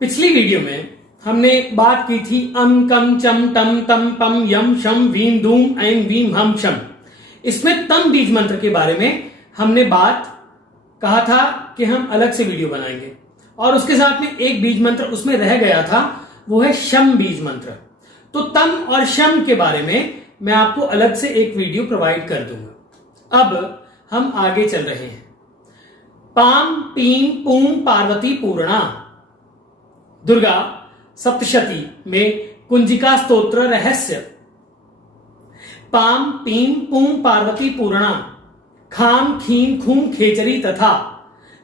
पिछली वीडियो में हमने बात की थी अम कम चम टम तम पम यम शम वीम धूम ऐं वीम हम शम। इसमें तम बीज मंत्र के बारे में हमने बात कहा था कि हम अलग से वीडियो बनाएंगे और उसके साथ में एक बीज मंत्र उसमें रह गया था, वो है शम बीज मंत्र। तो तम और शम के बारे में मैं आपको अलग से एक वीडियो प्रोवाइड कर दूंगा। अब हम आगे चल रहे हैं। पाम पीम पूम पार्वती पूर्णा। दुर्गा सप्तशती में कुंजिका स्तोत्र रहस्य। पाम पीम पूम पार्वती पूर्णा खाम खीम खूम खेचरी तथा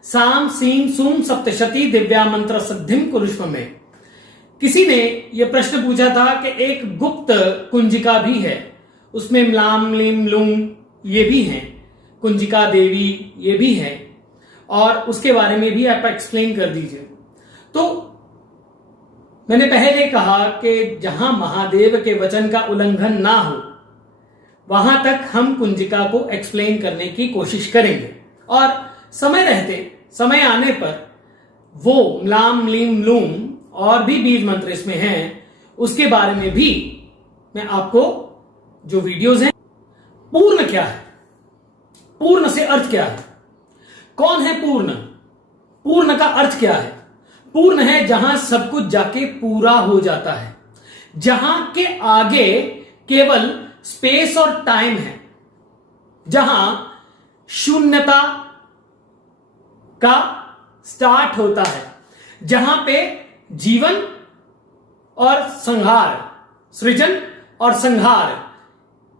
साम सीम सूम सप्तशती दिव्या मंत्र सिद्धिम कुरुष्व में। किसी ने यह प्रश्न पूछा था कि एक गुप्त कुंजिका भी है, उसमें म्लाम लिम लुम ये भी हैं, कुंजिका देवी ये भी है, और उसके बारे में भी आप एक्सप्लेन कर दीजिए। तो मैंने पहले कहा कि जहां महादेव के वचन का उल्लंघन ना हो वहां तक हम कुंजिका को एक्सप्लेन करने की कोशिश करेंगे, और समय रहते समय आने पर वो म्लाम लीम लूम और भी बीज मंत्र इसमें हैं, उसके बारे में भी मैं आपको जो वीडियोस हैं। पूर्ण क्या है, पूर्ण से अर्थ क्या है, कौन है पूर्ण, पूर्ण का अर्थ क्या है। पूर्ण है जहां सब कुछ जाके पूरा हो जाता है, जहां के आगे केवल स्पेस और टाइम है, जहां शून्यता का स्टार्ट होता है, जहां पे जीवन और संहार, सृजन और संहार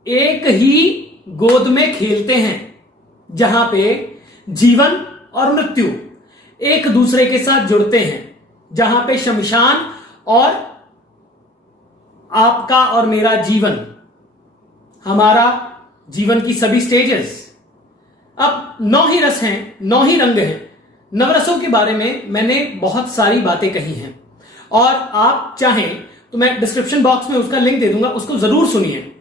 एक ही गोद में खेलते हैं, जहां पे जीवन और मृत्यु एक दूसरे के साथ जुड़ते हैं, जहां पे शमशान और आपका और मेरा जीवन, हमारा जीवन की सभी स्टेजेस। अब 9 ही रस हैं, 9 ही रंग हैं। नवरसों के बारे में मैंने बहुत सारी बातें कही हैं, और आप चाहें तो मैं डिस्क्रिप्शन बॉक्स में उसका लिंक दे दूंगा, उसको जरूर सुनिए।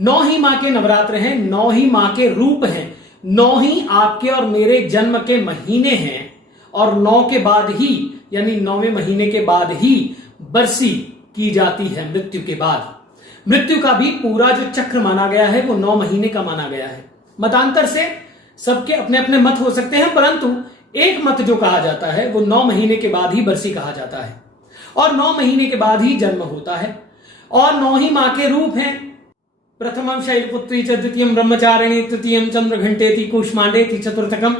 9 ही मां के नवरात्र हैं, 9 ही मां के रूप हैं, 9 ही आपके और मेरे जन्म के महीने हैं, और 9 के बाद ही यानी 9वें महीने के बाद ही बरसी की जाती है मृत्यु के बाद। मृत्यु का भी पूरा जो चक्र माना गया है वो 9 महीने का माना गया है। मतांतर से सबके अपने अपने मत हो सकते हैं, परंतु एक मत जो कहा जाता है वो 9 महीने के बाद ही बरसी कहा जाता है, और 9 महीने के बाद ही जन्म होता है, और 9 ही मां के रूप हैं। प्रथमम शैलपुत्री च, द्वितीयम ब्रह्मचारिणी, तृतीयम चंद्रघंटेति कूष्मांडेति, चतुर्थकम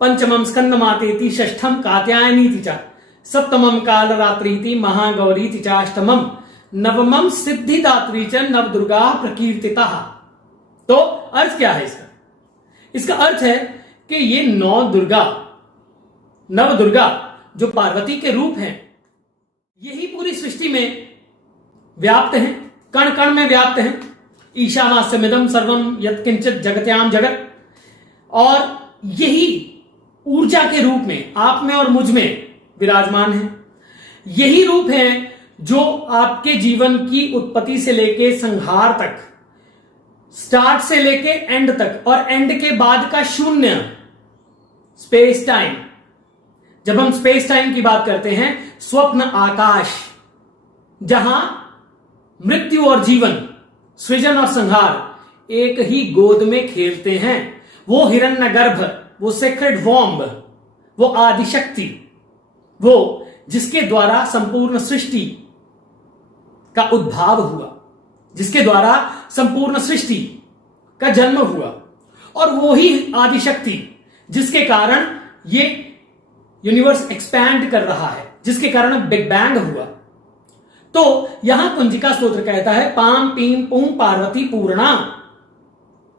पंचमम स्कंदमातेति, षष्ठम कात्यायनीति च, सप्तमम कालरात्रीति, महागौरीति च, अष्टमम नवमम सिद्धिदात्री च, नवदुर्गा प्रकीर्तिता। तो अर्थ क्या है इसका? इसका अर्थ है कि ये 9 दुर्गा, नवदुर्गा जो पार्वती के रूप हैं, यही पूरी सृष्टि में व्याप्त हैं, कण कण में व्याप्त हैं। ईशावास्यमिदं सर्वम यत्किंचित जगत्याम जगत, और यही ऊर्जा के रूप में आप में और मुझ में विराजमान है। यही रूप है जो आपके जीवन की उत्पत्ति से लेके संहार तक, स्टार्ट से लेके एंड तक, और एंड के बाद का शून्य, स्पेस टाइम। जब हम स्पेस टाइम की बात करते हैं, स्वप्न आकाश, जहां मृत्यु और जीवन, सृजन और संहार एक ही गोद में खेलते हैं, वो हिरण्यगर्भ, वो सेक्रेड वॉम्ब, वो आदिशक्ति, वो जिसके द्वारा संपूर्ण सृष्टि का उद्भाव हुआ, जिसके द्वारा संपूर्ण सृष्टि का जन्म हुआ, और वो ही आदिशक्ति जिसके कारण ये यूनिवर्स एक्सपैंड कर रहा है, जिसके कारण बिग बैंग हुआ। तो यहां कुंजिका स्तोत्र कहता है पाम पीम पूम पार्वती पूर्णा,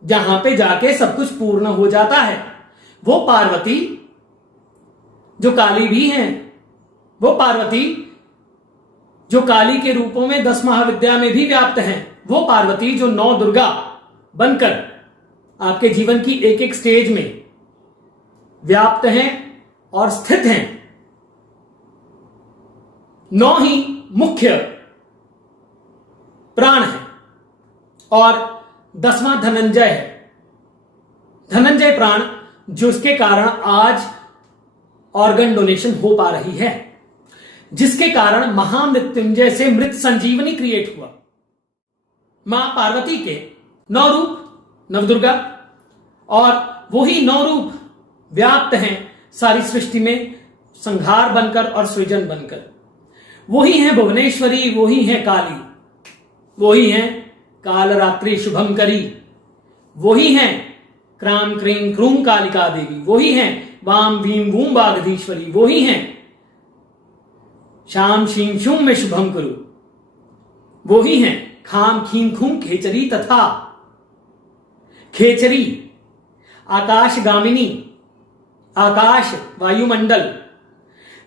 जहां पे जाके सब कुछ पूर्ण हो जाता है। वो पार्वती जो काली भी हैं, वो पार्वती जो काली के रूपों में 10 महाविद्या में भी व्याप्त हैं, वो पार्वती जो 9 दुर्गा बनकर आपके जीवन की एक एक स्टेज में व्याप्त हैं और स्थित हैं। 9 ही मुख्य प्राण है, और 10वां धनंजय है। धनंजय प्राण जिसके कारण आज ऑर्गन डोनेशन हो पा रही है। जिसके कारण महामृत्युंजय से मृत संजीवनी क्रिएट हुआ। मां पार्वती के 9 रूप नवदुर्गा, और वही 9 रूप व्याप्त हैं सारी सृष्टि में, संहार बनकर और सृजन बनकर। वही है भुवनेश्वरी, वही है काली, वही है कालरात्रि शुभंकरी, वही है क्राम क्रीम क्रूम कालिका देवी, वही है वाम भीम वूम बागधीश्वरी, वही है शाम शीम शुम में शुभम करू, वही है खाम खीम खूम खेचरी तथा खेचरी, आकाश गामिनी, आकाश वायुमंडल,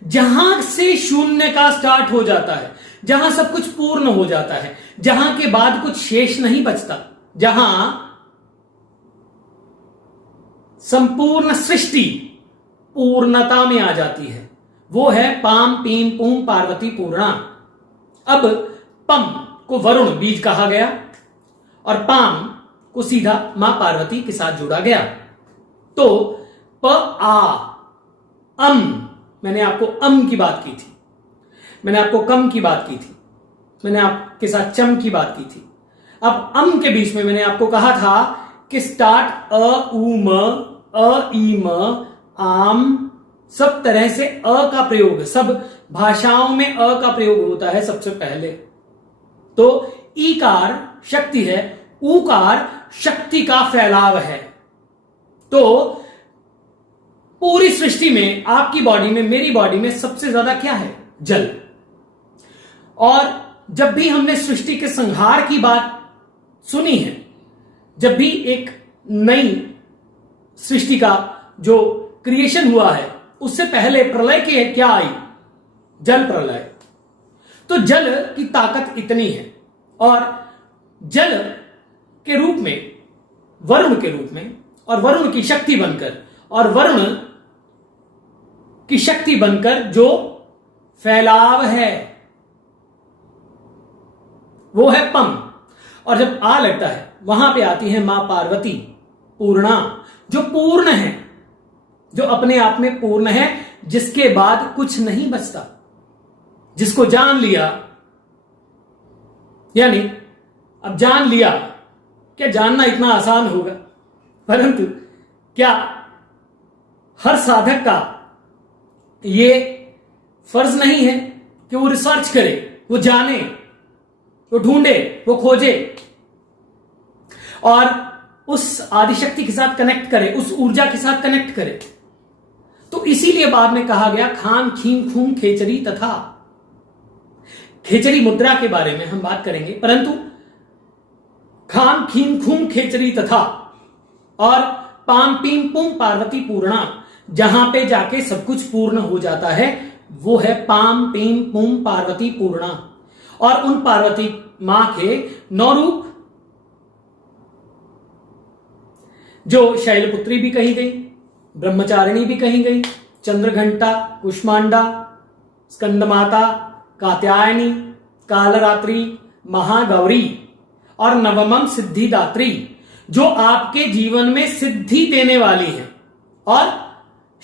जहां से शून्य का स्टार्ट हो जाता है, जहां सब कुछ पूर्ण हो जाता है, जहां के बाद कुछ शेष नहीं बचता, जहां संपूर्ण सृष्टि पूर्णता में आ जाती है, वो है पाम पीम पूम पार्वती पूर्णा। अब पम को वरुण बीज कहा गया और पाम को सीधा मां पार्वती के साथ जोड़ा गया। तो प आ अम, मैंने आपको अम की बात की थी, मैंने आपको कम की बात की थी, मैंने आपके साथ चम की बात की थी। अब अम के बीच में मैंने आपको कहा था कि स्टार्ट अ उ म अ ई म आम, सब तरह से अ का प्रयोग, सब भाषाओं में अ का प्रयोग होता है सबसे पहले। तो ईकार शक्ति है, ऊकार शक्ति का फैलाव है। तो पूरी सृष्टि में, आपकी बॉडी में, मेरी बॉडी में सबसे ज्यादा क्या है? जल। और जब भी हमने सृष्टि के संहार की बात सुनी है, जब भी एक नई सृष्टि का जो क्रिएशन हुआ है, उससे पहले प्रलय के क्या आई? जल प्रलय। तो जल की ताकत इतनी है, और जल के रूप में, वरुण के रूप में, और वरुण की शक्ति बनकर, और वरुण की शक्ति बनकर जो फैलाव है वो है पम। और जब आ लगता है वहां पे आती है मां पार्वती पूर्णा, जो पूर्ण है, जो अपने आप में पूर्ण है, जिसके बाद कुछ नहीं बचता। जिसको जान लिया, यानी अब जान लिया, क्या जानना इतना आसान होगा? परंतु क्या हर साधक का ये फर्ज नहीं है कि वो रिसर्च करे, वो जाने, वो ढूंढे, वो खोजे और उस आदिशक्ति के साथ कनेक्ट करे, उस ऊर्जा के साथ कनेक्ट करे? तो इसीलिए बाद में कहा गया खाम खीम खूम खेचरी तथा। खेचरी मुद्रा के बारे में हम बात करेंगे, परंतु खाम खीम खूम खेचरी तथा और पाम पीम पुम पार्वती पूर्णा, जहां पे जाके सब कुछ पूर्ण हो जाता है, वो है पाम पीम पुम पार्वती पूर्णा। और उन पार्वती मां के 9 रूप, जो शैलपुत्री भी कही गई, ब्रह्मचारिणी भी कही गई, चंद्रघंटा, कुष्मांडा, स्कंदमाता, कात्यायनी, कालरात्रि, महागौरी और नवमम सिद्धिदात्री, जो आपके जीवन में सिद्धि देने वाली है। और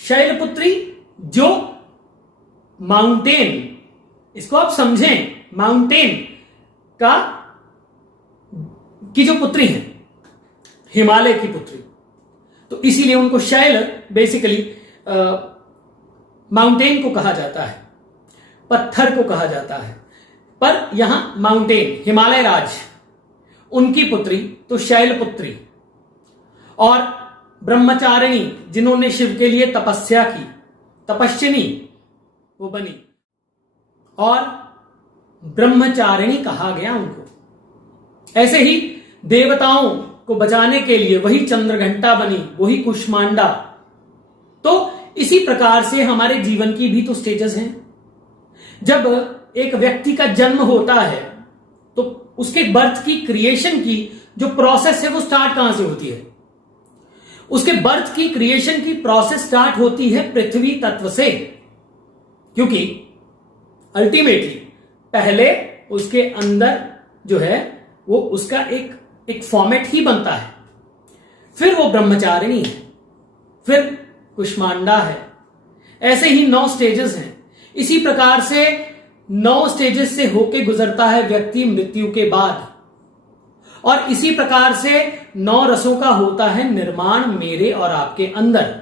शैलपुत्री जो माउंटेन, इसको आप समझें, माउंटेन का की जो पुत्री है, हिमालय की पुत्री, तो इसीलिए उनको शैल बेसिकली माउंटेन को कहा जाता है, पत्थर को कहा जाता है। पर यहां माउंटेन, हिमालय राज, उनकी पुत्री तो शैलपुत्री। और ब्रह्मचारिणी, जिन्होंने शिव के लिए तपस्या की, तपस्विनी वो बनी, और ब्रह्मचारिणी कहा गया उनको। ऐसे ही देवताओं को बचाने के लिए वही चंद्रघंटा बनी, वही कुष्मांडा। तो इसी प्रकार से हमारे जीवन की भी तो स्टेजेस हैं। जब एक व्यक्ति का जन्म होता है तो उसके बर्थ की, क्रिएशन की जो प्रोसेस है वो स्टार्ट कहां से होती है? उसके बर्थ की, क्रिएशन की प्रोसेस स्टार्ट होती है पृथ्वी तत्व से, क्योंकि अल्टीमेटली पहले उसके अंदर जो है वो उसका एक फॉर्मेट ही बनता है, फिर वो ब्रह्मचारिणी है, फिर कुष्मांडा है। ऐसे ही 9 स्टेजेस हैं। इसी प्रकार से 9 स्टेजेस से होके गुजरता है व्यक्ति मृत्यु के बाद, और इसी प्रकार से 9 रसों का होता है निर्माण मेरे और आपके अंदर,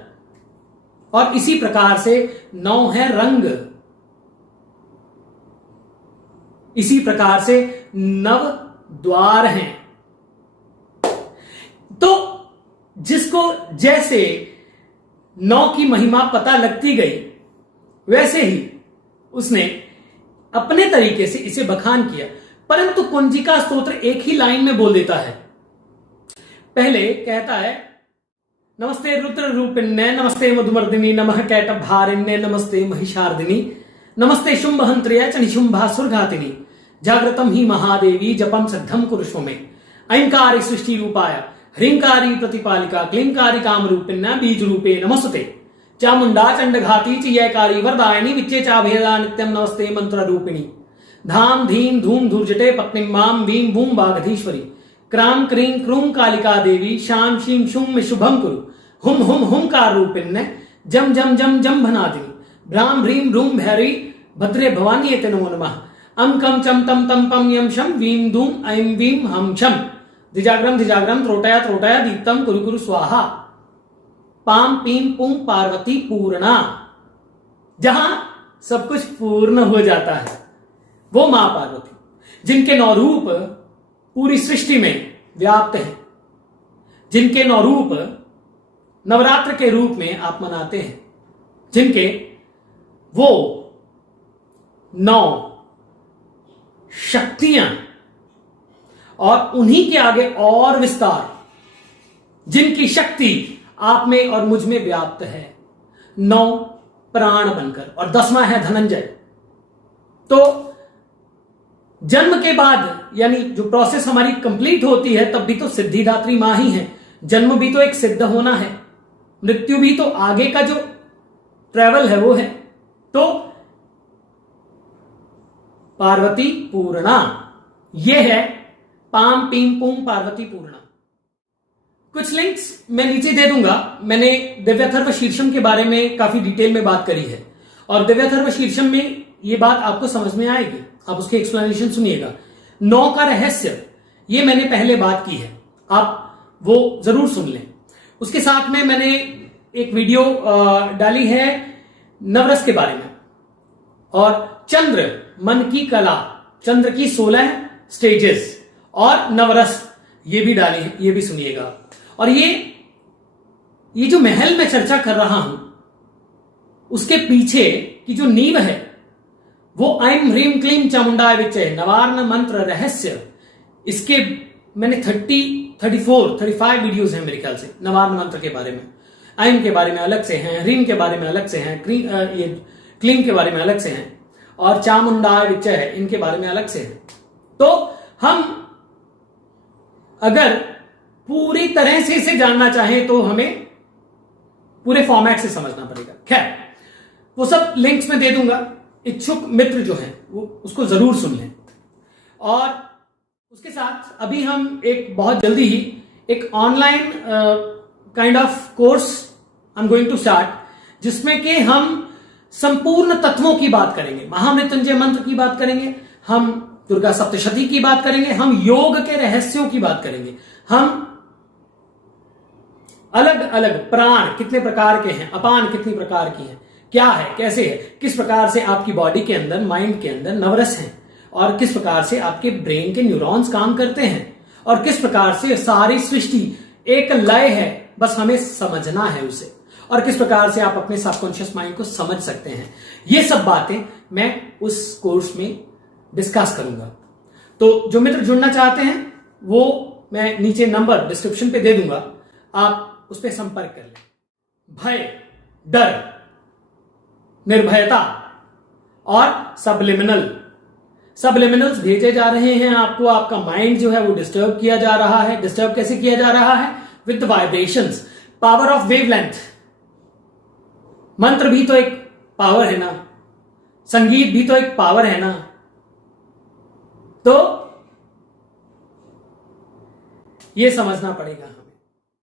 और इसी प्रकार से 9 है रंग, इसी प्रकार से 9 द्वार हैं। तो जिसको जैसे 9 की महिमा पता लगती गई, वैसे ही उसने अपने तरीके से इसे बखान किया। परंतु कुंजिका स्तोत्र एक ही लाइन में बोल देता है। पहले कहता है नमस्ते रुद्र रूपिण्य नमस्ते मधुमर्दिनी नमः कैटभारिण्य नमस्ते महिषार्दिनी नमस्ते शुंभहंत्र्य च निशुंभासुरघातिनी जागृतम ही महादेवी जपम सिद्धम कुरुष्व में ऐंकारी सृष्टि रूपाय ह्रींकारी प्रतिपालिका क्लींकारी काम रूपिण्य बीज रूपे नमस्ते चामुंडा चंडघाती चियकारी वरदायिनी विच्चे चाभेदा नित्यम नमस्ते मंत्र रूपिणी धाम धीम धूम धूर्जटे पत्नी माम वीम भूम बागधीश्वरी क्राम क्रीं क्रूम कालिका देवी शाम शीम शुम में शुभम कुरु हुम हुम हुंकार रूपिण्य जम जम जम जम भनादिनी भ्राम भ्रीम भ्रूम भैरी भद्रे भवानी एते नमो नमः अम कम चम तम तम पम यम शम वीम धूम ऐं वीम हम शम धिजाग्रम त्रोटया त्रोटया दीप्तम कुरु कुरु स्वाहा पाम पीम पुम पार्वती पूर्णा। जहां सब कुछ पूर्ण हो जाता है वो मां पार्वती, जिनके 9 रूप पूरी सृष्टि में व्याप्त हैं, जिनके 9 रूप नवरात्र के रूप में आप मनाते हैं, जिनके वो 9 शक्तियां और उन्हीं के आगे और विस्तार, जिनकी शक्ति आप में और मुझ में व्याप्त है 9 प्राण बनकर, और 10वां है धनंजय। तो जन्म के बाद यानी जो प्रोसेस हमारी कंप्लीट होती है, तब भी तो सिद्धिदात्री मां ही है। जन्म भी तो एक सिद्ध होना है, मृत्यु भी तो आगे का जो ट्रेवल है वो है। तो पार्वती पूर्णा, ये है पाम पीम पुम पार्वती पूर्णा। कुछ लिंक्स मैं नीचे दे दूंगा। मैंने दिव्याथर्व शीर्षम के बारे में काफी डिटेल में बात करी है, और दिव्याथर्व शीर्षम में ये बात आपको समझ में आएगी, आप उसके एक्सप्लेनेशन सुनिएगा। 9 का रहस्य ये मैंने पहले बात की है, आप वो जरूर सुन लें। उसके साथ में मैंने एक वीडियो डाली है नवरस के बारे में, और चंद्र मन की कला, चंद्र की 16 स्टेजेस और नवरस ये भी डाली है, ये भी सुनिएगा। और ये जो महल में चर्चा कर रहा हूं, उसके पीछे की जो नींव है वो ऐं ह्रीं क्लीं चामुंडाय विच्चे नवार्ण मंत्र रहस्य। इसके मैंने 35 वीडियोस हैं मेरे ख्याल से नवार्ण मंत्र के बारे में। ऐं के बारे में अलग से हैं, ह्रीं के बारे में अलग से हैं, ये क्लीं के बारे में अलग से हैं, और चामुंडाय विच्चे है इनके बारे में अलग से है। तो हम अगर पूरी तरह से इसे जानना चाहें तो हमें पूरे फॉर्मेट से समझना पड़ेगा। खैर, वो सब लिंक्स में दे दूंगा, इच्छुक मित्र जो हैं वो उसको जरूर सुन लें। और उसके साथ अभी हम एक बहुत जल्दी ही एक online kind of course I am going to start, जिसमें कि हम संपूर्ण तत्वों की बात करेंगे, महामृत्युंजय मंत्र की बात करेंगे, हम दुर्गा सप्तशती की बात करेंगे, हम योग के रहस्यों की बात करेंगे, हम अलग अलग प्राण कितने प्रकार के हैं, अपान कितनी प्रकार की हैं, क्या है, कैसे है, किस प्रकार से आपकी बॉडी के अंदर, माइंड के अंदर नवरस हैं, और किस प्रकार से आपके ब्रेन के न्यूरॉन्स काम करते हैं, और किस प्रकार से सारी सृष्टि एक लय है, बस हमें समझना है उसे, और किस प्रकार से आप अपने सबकॉन्शियस माइंड को समझ सकते हैं। ये सब बातें मैं उस कोर्स में डिस्कस करूंगा। तो जो मित्र जुड़ना चाहते हैं वो मैं नीचे नंबर डिस्क्रिप्शन पे दे दूंगा, आप उस पर संपर्क कर लें। भय, डर, निर्भयता और सबलिमिनल्स भेजे जा रहे हैं आपको। आपका माइंड जो है वो डिस्टर्ब किया जा रहा है। डिस्टर्ब कैसे किया जा रहा है? With the vibrations, power of wavelength. मंत्र भी तो एक पावर है ना, संगीत भी तो एक पावर है ना। तो ये समझना पड़ेगा।